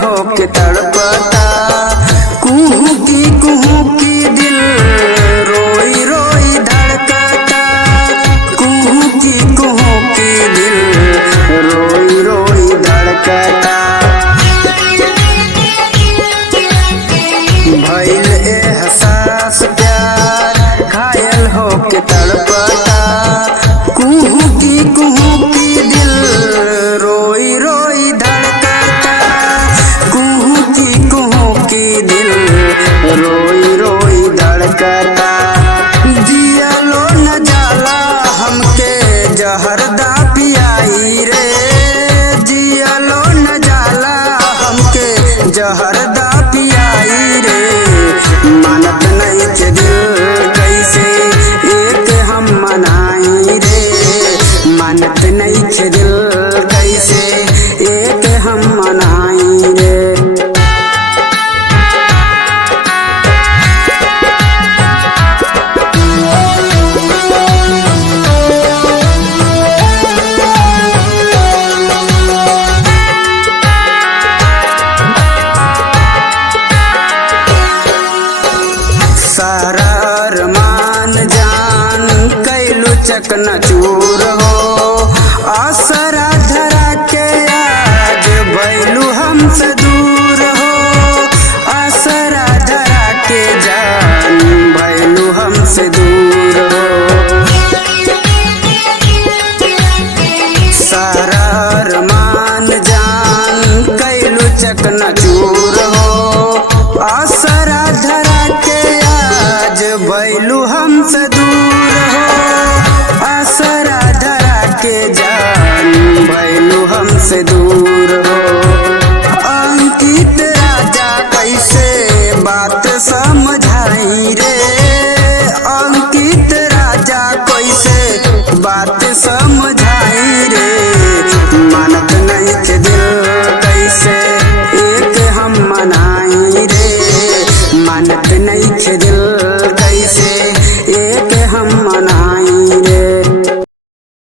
हो के तड़पता कुहू की दिल रोई रोई धड़कता कुहू की दिल रोई रोई धड़कता भइल एहसास प्यार घायल हो के तड़पता कुहू की दिल रोई रोई धड़कता कुहू की दिल रोई रोई धड़कता जियलो न जाला हमके जहरदा पियाई रे जियलो न जाला हमके जहरदा पियाई रे मानत नहीं के दिल कैसे एक हम मनाई रे मानत नहीं के दिल कैसे एक हम मनाई रे सारा अरमान जान कैलू चकनाचूर हो आसरा धरा के आज भइलू हमसे दूर हो आसरा धरा के जान भइलू हमसे दूर हो सारा अरमान जान कैलू चकनाचूर हो आसरा धरा के आज भइलू हमसे दूर हो आसरा धरा के जान भइलू हमसे दूर